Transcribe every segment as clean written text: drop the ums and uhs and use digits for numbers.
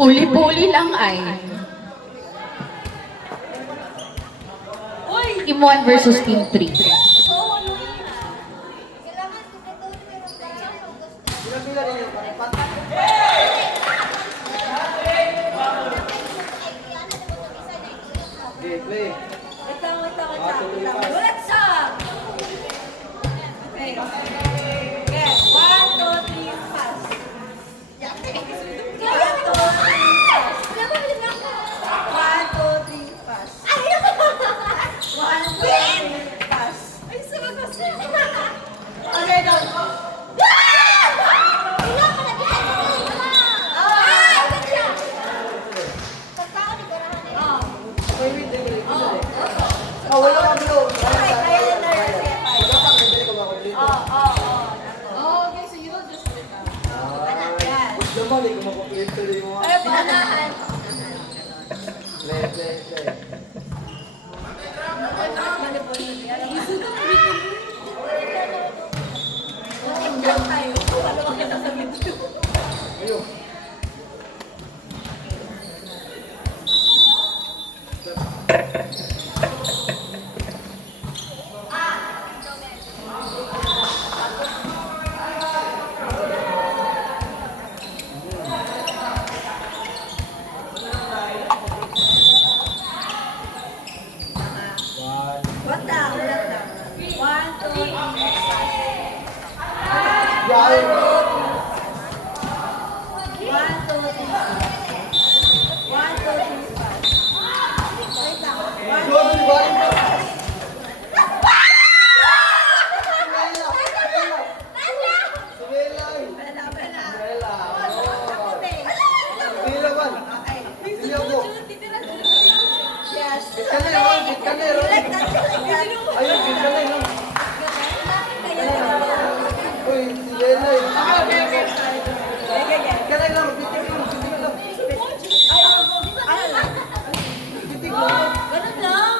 Puli-puli lang ay. Team 1 versus Team 3. Play. Wait lang. Let's up! Okay. Okay. 1, 2, 3, pass. 1, 2, 3, pass. 1, 2, 3, pass. 1, 2, 3, pass. Ay, sumagot. Okay, go. Oh, wala ka bro. Okay, so you will just sit down. Yes. Gusto mo, di ko makukulit tuloy mo. Ay, paunahan. Play. Ayun. What down? 1, 2, 3, Yan. 1, 2, 3, 1, 2, 3, pass. Wait lang. 1, 2, 3, Go, di ba? Bella. Hindi naman. Hindi ako. Yes. Git ka na yun, git ka na yun. Like that. Ayun, git ka na yun. Uy, si Bella eh. Git ka na lang, bitik lang, bitik lang. Ano lang? Bitik lang. Ganun lang.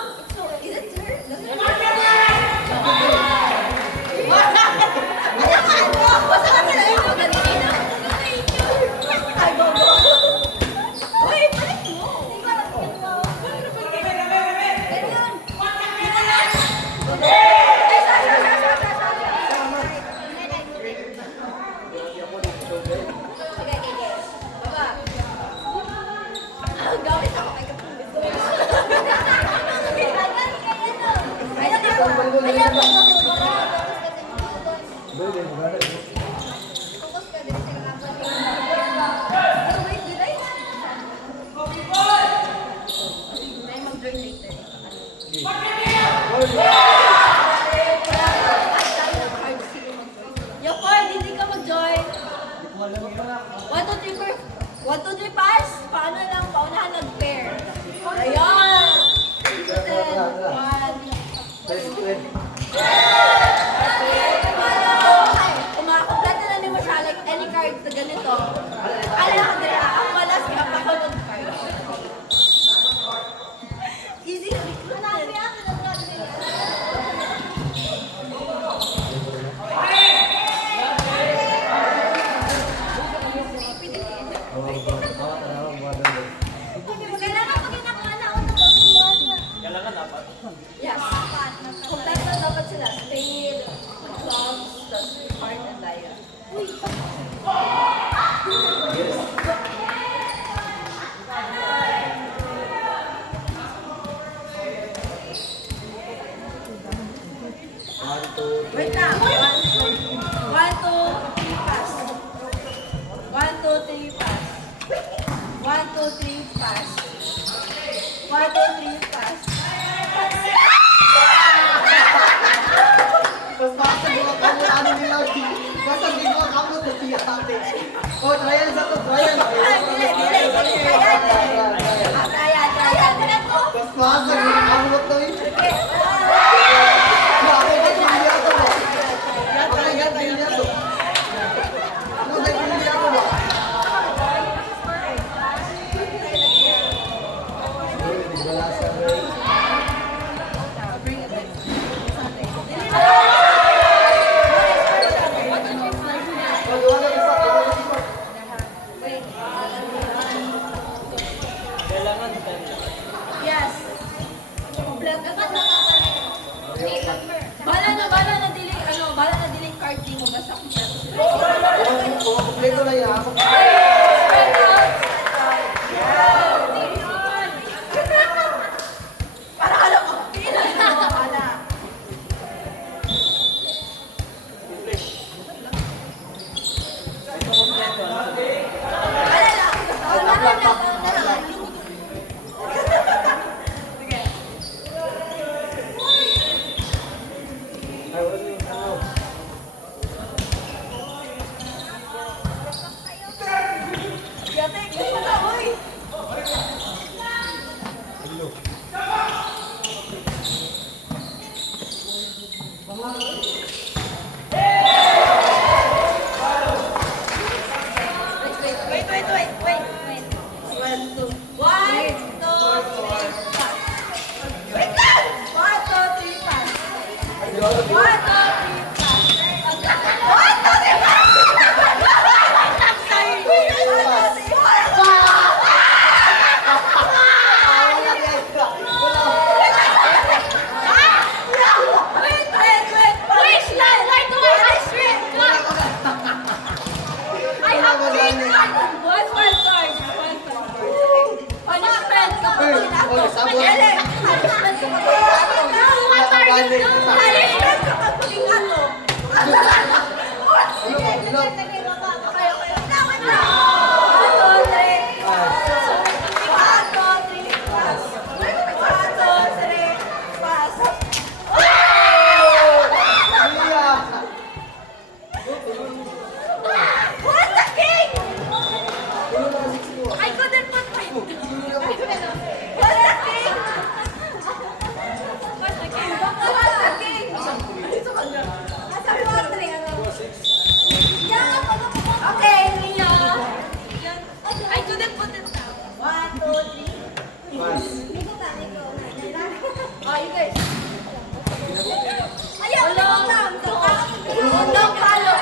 Is it her? Basta kami na yun. Ay, bobo. Uy, balik mo. Ganyan. Baba. Gamit ako kay Kapulit. Bella, maganda yun. Yo, Ford, hindi ka mag-join. 1, 2, 3, 1, 2, 3, pass. Paano lang, paunahan nag-pair. Ayan. 1. Kumakompleto na ni mo siya, like any cards na ganito. Kala ko nila, ang malas kaya pa ko nag-card. Easy na. Yes. Kompleto dapat sila. Spade, clubs, tas heart and dial. Wait na. 1, 2, 3, pass. 1, 2, 3, pass. 1, 2, 3, pass. 1, 2, 3, pass. Mas basta mga kamu, ano nila, basta ginawa kamu sa tiyate. Oh, trial sa to, trial. Dili. Trial. Mas basta ginawa kamu to eh. Okay. Ako na hindi ako ba? Ako na hindi ako. Ako na hindi ako ba? Wala sa break. Wait. Punishment kapag maging ato. Punishment kapag maging ato. Ilog, ilog. Okay. Wait lang. 1, 2, 3. 1, 2, 3. Pass. 1, 2, 3. Pass. Iya. What's the king? I couldn't put my... What's the king? What's the king? What's the king? Asa potri, ano? Okay, Ria. I couldn't put it down. 1, 2, 3. Pass. Oh, you guys. Ayaw, undang palo.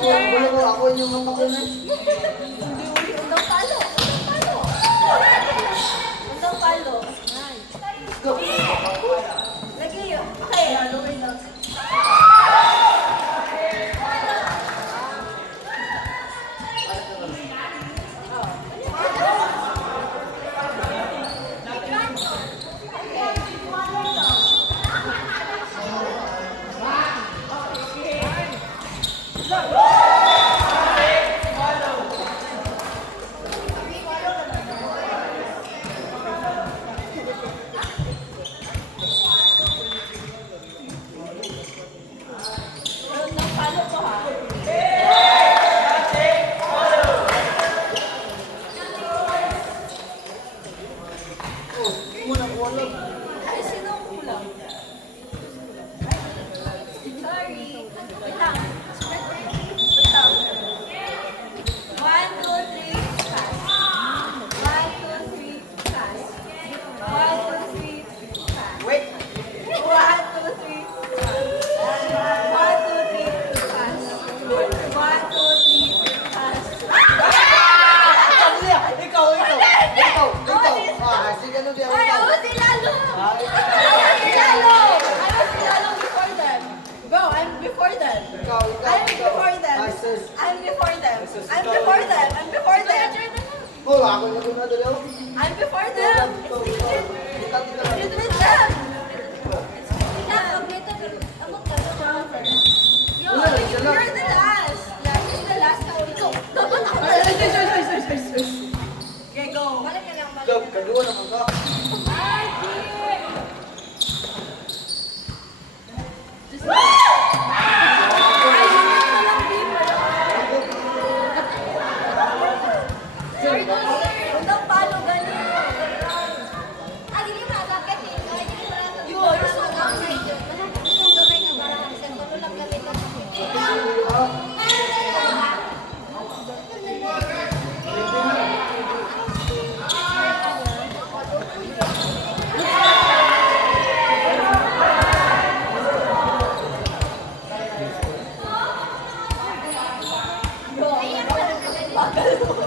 Ako, ako yung mga kapunan. Undang palo. Go. Lagi yun. Okay. Undang palo ko ha. Ay, sino ang kulang? Sorry. Wait lang. 1, 2, 3, pass. 1, 2, 3, pass. 1, 2, 3, pass. Wait. 1, 2, 3, pass. 1, 2, 3, pass. 1, 2, 3, pass. Ikaw. Ah, sige ano diyan. Ay, I was Ilalo! Before them. Bro, I'm before them. Ikaw. I'm before them. Ah, sis. I'm before them. I'm before them. Oh, ako na doon na dalaw. I'm before them. It's with them. Yo, you're the last. Last is the last. Ikaw. Dapat ako. Okay, go. Balik ka lang. Go, kadua naman ka. Ay, dear. Sorry, undang palo ganyan. Bagal mo.